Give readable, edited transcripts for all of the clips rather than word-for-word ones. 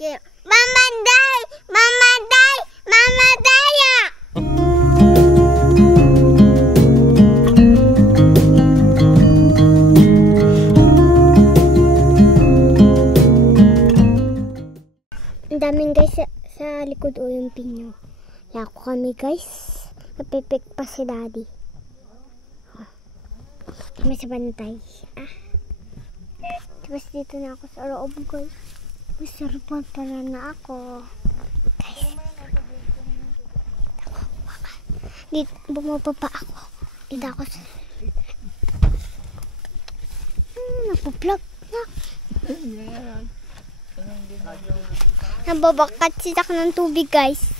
Mamanday! Mamanday! Mamadaya! Ang daming guys sa likod o yung pinyo. Lako kami guys. Napipik pa si daddy. Kami sa bantay. Tapos dito na ako sa loob guys. Masarapan pala na ako. Guys. Dito, bumababa ako. Dito ako sa... Napaplug na. Nababakat siya ng tubig guys.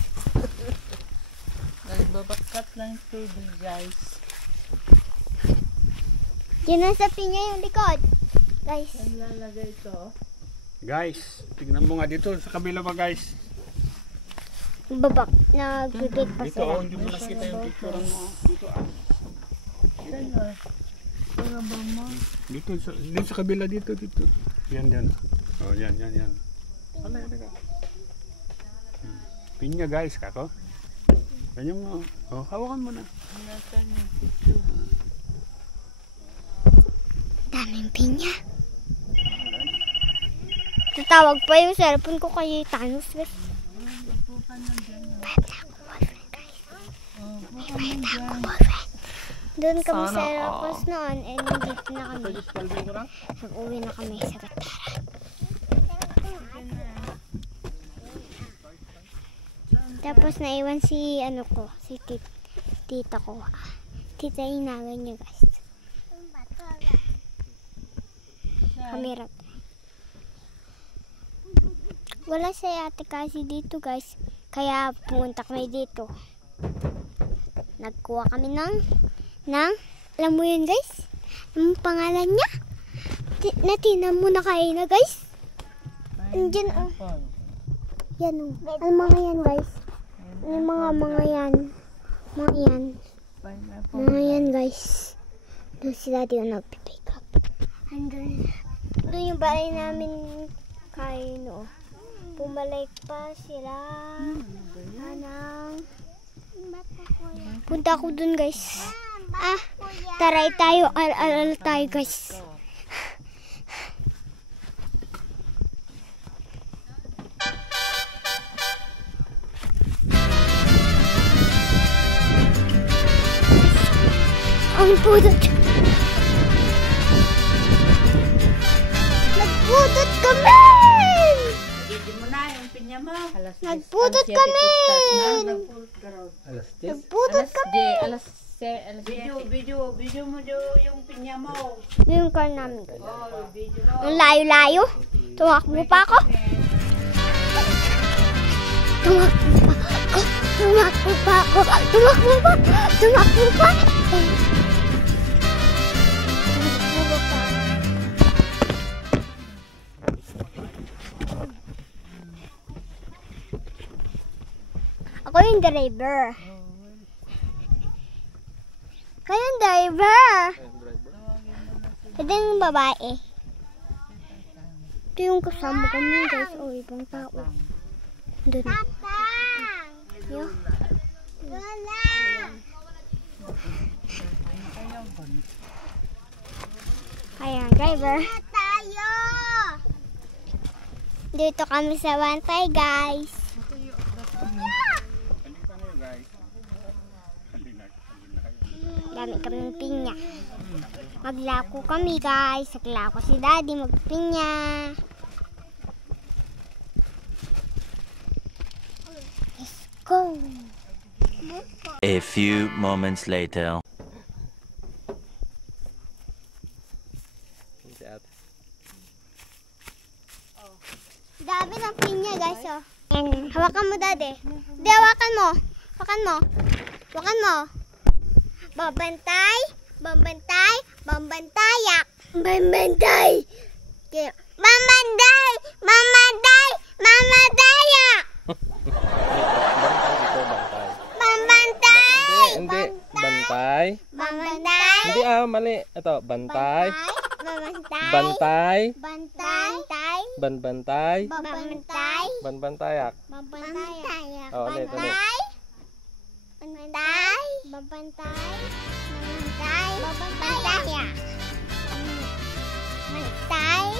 Nagbabakat ng tubig guys. Yan ang sapi niya yung likod. Guys. Ang lalagay ito. Guys, tignan mo nga dito sa kabila pa guys. Babak. Nag-gigit pa Dito sila. hindi mo nakita yung picture mo. Dito Dito sa kabila dito. Yan. Oh, yan. Pinya guys, kako. Ganyan mo. Oh, hawakan mo na. Daming pinya. Tatawag pa yung cellphone ko kay Thanos guys. Doon kami sa Rocos noon and dito na kami. Nag-uwi na kami sa Gataran. Tapos naiwan si tita ko. Tita inagan niya guys. Kamera. Wala si ate kasi dito guys. Kaya pumunta kami dito. Nagkuha kami ng alam mo yun guys? Ang pangalan niya? Natinan mo na kayo na guys? Andiyan yan o. Ang mga yan guys. Yung mga yan. Mga yan guys. Doon si daddy yung nagpipick up. Doon yung bahay namin kayo no. Pumalik pa sila. Punta ko dun guys. Taray tayo. Al tayo guys. Ang pudot. Nagpudot kami! Hindi mo na yung pinya mo. Nagpudot kami! Alas 10? Nagpudot kami! Video mo yung pinya mo. Yung car namin. Video mo. Ang layo-layo. Tumakbo pa ako. Tumakbo pa. Ako yung driver. Kayo yung driver. Ito yung babae. Ito yung kasama kami guys. O, ibang tao. Doon. Yo. Ayan, driver. Dito kami sa bantay guys. Dami kaming pinya. Maglako kami guys. Naglako si daddy magpinya. Let's go. A few moments later. Dami ng pinya guys oh. Hawakan mo daddy. Hindi, hawakan mo. Hawakan mo. Bambantay. Bambantayak. Bambantay. Mamadayak. Bambantay. Hindi, bantay. Bambantay. Hindi mali. Ito, bantay. Bantay. Bantay. Bantay. Banbantay. Bantay. Banbantayak. Bantay. Oh, ulit, ulit. Bantay. Bantay. Bantay. Bantay. Bantay. Bantay.